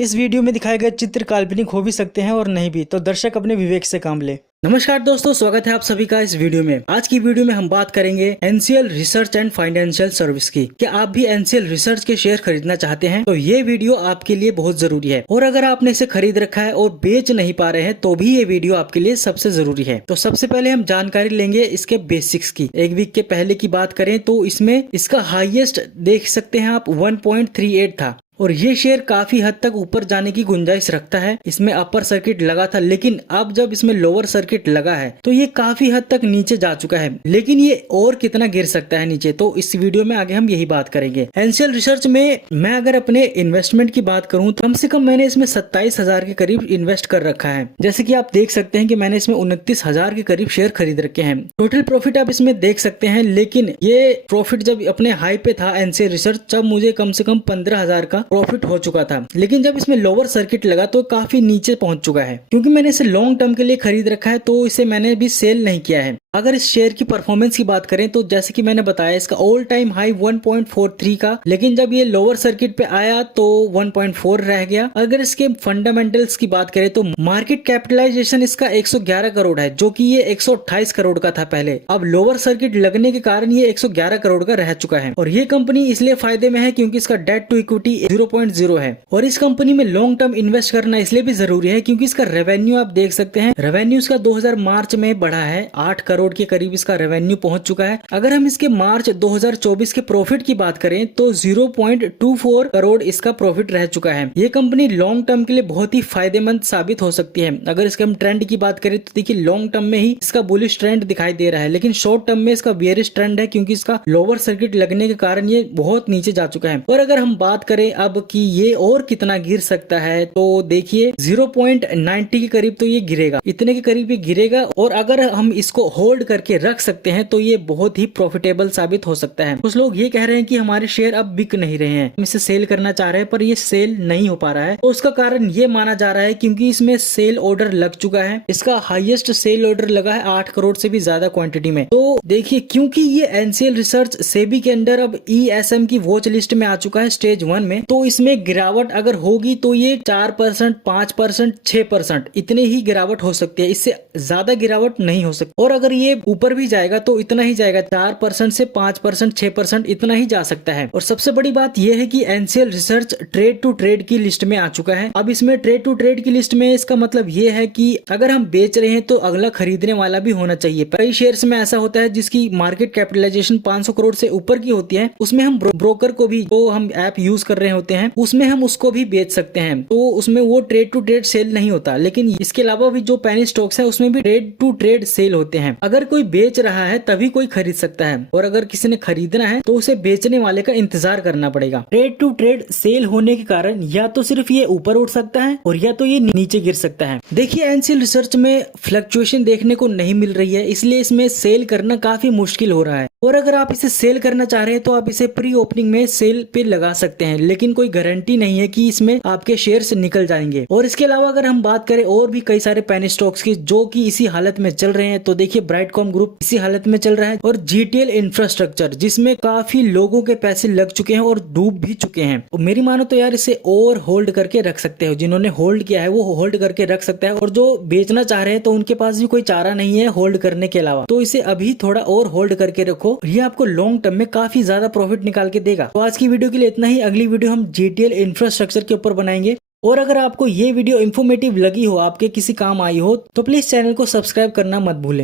इस वीडियो में दिखाए गए चित्र काल्पनिक हो भी सकते हैं और नहीं भी, तो दर्शक अपने विवेक से काम ले। नमस्कार दोस्तों, स्वागत है आप सभी का इस वीडियो में। आज की वीडियो में हम बात करेंगे NCL research and financial service की। क्या आप भी एनसीएल रिसर्च के शेयर खरीदना चाहते हैं तो ये वीडियो आपके लिए बहुत जरूरी है। और अगर आपने इसे खरीद रखा है और बेच नहीं पा रहे हैं तो भी ये वीडियो आपके लिए सबसे जरूरी है। तो सबसे पहले हम जानकारी लेंगे इसके बेसिक्स की। एक वीक के पहले की बात करें तो इसमें इसका हाईएस्ट देख सकते हैं आप 1.38 था और ये शेयर काफी हद तक ऊपर जाने की गुंजाइश रखता है। इसमें अपर सर्किट लगा था, लेकिन अब जब इसमें लोअर सर्किट लगा है तो ये काफी हद तक नीचे जा चुका है। लेकिन ये और कितना गिर सकता है नीचे, तो इस वीडियो में आगे हम यही बात करेंगे। एनसीएल रिसर्च में मैं अगर अपने इन्वेस्टमेंट की बात करूं तो कम से कम मैंने इसमें 27,000 के करीब इन्वेस्ट कर रखा है। जैसे कि आप देख सकते हैं कि मैंने इसमें 29,000 के करीब शेयर खरीद रखे हैं। टोटल प्रॉफिट आप इसमें देख सकते हैं, लेकिन ये प्रॉफिट जब अपने हाई पे था एनसीएल रिसर्च, जब मुझे कम से कम 15,000 का प्रॉफिट हो चुका था। लेकिन जब इसमें लोअर सर्किट लगा तो काफी नीचे पहुंच चुका है। क्योंकि मैंने इसे लॉन्ग टर्म के लिए खरीद रखा है तो इसे मैंने भी सेल नहीं किया है। अगर इस शेयर की परफॉर्मेंस की बात करें तो जैसे कि मैंने बताया इसका ऑल टाइम हाई 1.43 का, लेकिन जब ये लोअर सर्किट पे आया तो 1.4 रह गया। अगर इसके फंडामेंटल्स की बात करें तो मार्केट कैपिटलाइजेशन इसका 111 करोड़ है, जो कि ये 128 करोड़ का था पहले। अब लोअर सर्किट लगने के कारण ये 111 करोड़ का रह चुका है। और ये कंपनी इसलिए फायदे में है क्योंकि इसका डेट टू इक्विटी 0.0 है। और इस कंपनी में लॉन्ग टर्म इन्वेस्ट करना इसलिए भी जरूरी है क्योंकि इसका रेवेन्यू आप देख सकते हैं, रेवेन्यू इसका 2000 मार्च में बढ़ा है, 8 करोड़ के करीब इसका रेवेन्यू पहुंच चुका है। अगर हम इसके मार्च 2024 के प्रॉफिट की बात करें तो 0.24 करोड़ इसका प्रॉफिट रह चुका है। ये कंपनी लॉन्ग टर्म के लिए बहुत ही फायदेमंद साबित हो सकती है। अगर इसके हम ट्रेंड की बात करें तो देखिए लॉन्ग टर्म में ही इसका बुलिश ट्रेंड दिखाई दे रहा है, लेकिन शॉर्ट टर्म में इसका बेयरिश ट्रेंड है क्योंकि इसका लोअर सर्किट लगने के कारण ये बहुत नीचे जा चुका है। और अगर हम बात करें अब कि ये और कितना गिर सकता है तो देखिए 0.90 के करीब तो ये गिरेगा, इतने के करीब ये गिरेगा। और अगर हम इसको होल्ड करके रख सकते हैं तो ये बहुत ही प्रॉफिटेबल साबित हो सकता है। कुछ लोग ये कह रहे हैं कि हमारे शेयर अब बिक नहीं रहे हैं, हम इसे सेल करना चाह रहे हैं पर ये सेल नहीं हो पा रहा है। तो उसका कारण ये माना जा रहा है क्योंकि इसमें सेल ऑर्डर लग चुका है। इसका हाईएस्ट सेल ऑर्डर लगा है 8 करोड़ से भी ज्यादा क्वांटिटी में। तो देखिए क्योंकि ये एनसीएल रिसर्च सेबी के अंडर अब ईएसएम की वॉच लिस्ट में आ चुका है स्टेज 1 में, तो इसमें गिरावट अगर होगी तो ये 4%, 5%, 6% इतने ही गिरावट हो सकती है, इससे ज्यादा गिरावट नहीं हो सकती। और अगर ये ऊपर भी जाएगा तो इतना ही जाएगा, 4% से 5%, 6% इतना ही जा सकता है। और सबसे बड़ी बात यह है कि NCL research trade to trade की लिस्ट में आ चुका है। अब इसमें ट्रेड टू ट्रेड की लिस्ट में इसका मतलब ये है कि अगर हम बेच रहे हैं तो अगला खरीदने वाला भी होना चाहिए। कई शेयर्स में ऐसा होता है जिसकी मार्केट कैपिटलाइजेशन 500 करोड़ से ऊपर की होती है, उसमें हम ब्रोकर को भी, जो हम ऐप यूज कर रहे होते हैं उसमें हम उसको भी बेच सकते हैं, तो उसमें वो ट्रेड टू ट्रेड सेल नहीं होता। लेकिन इसके अलावा भी जो पेनी स्टॉक्स है उसमें भी ट्रेड टू ट्रेड सेल होते हैं। अगर कोई बेच रहा है तभी कोई खरीद सकता है, और अगर किसी ने खरीदना है तो उसे बेचने वाले का इंतजार करना पड़ेगा। ट्रेड टू ट्रेड सेल होने के कारण या तो सिर्फ ये ऊपर उठ सकता है और या तो ये नीचे गिर सकता है। देखिए एनसीएल रिसर्च में फ्लक्चुएशन देखने को नहीं मिल रही है, इसलिए इसमें सेल करना काफी मुश्किल हो रहा है। और अगर आप इसे सेल करना चाह रहे हैं तो आप इसे प्री ओपनिंग में सेल पे लगा सकते हैं, लेकिन कोई गारंटी नहीं है कि इसमें आपके शेयर्स निकल जाएंगे। और इसके अलावा अगर हम बात करें और भी कई सारे पेनी स्टॉक्स की जो कि इसी हालत में चल रहे हैं, तो देखिए ब्राइटकॉम ग्रुप इसी हालत में चल रहा है, और जीटीएल इंफ्रास्ट्रक्चर जिसमें काफी लोगों के पैसे लग चुके हैं और डूब भी चुके हैं। और मेरी मानो तो यार इसे और होल्ड करके रख सकते हो, जिन्होंने होल्ड किया है वो होल्ड करके रख सकता है, और जो बेचना चाह रहे हैं तो उनके पास भी कोई चारा नहीं है होल्ड करने के अलावा, तो इसे अभी थोड़ा और होल्ड करके रखो, ये आपको लॉन्ग टर्म में काफी ज्यादा प्रॉफिट निकाल के देगा। तो आज की वीडियो के लिए इतना ही, अगली वीडियो हम जीटीएल इंफ्रास्ट्रक्चर के ऊपर बनाएंगे। और अगर आपको ये वीडियो इन्फॉर्मेटिव लगी हो, आपके किसी काम आई हो, तो प्लीज चैनल को सब्सक्राइब करना मत भूलें।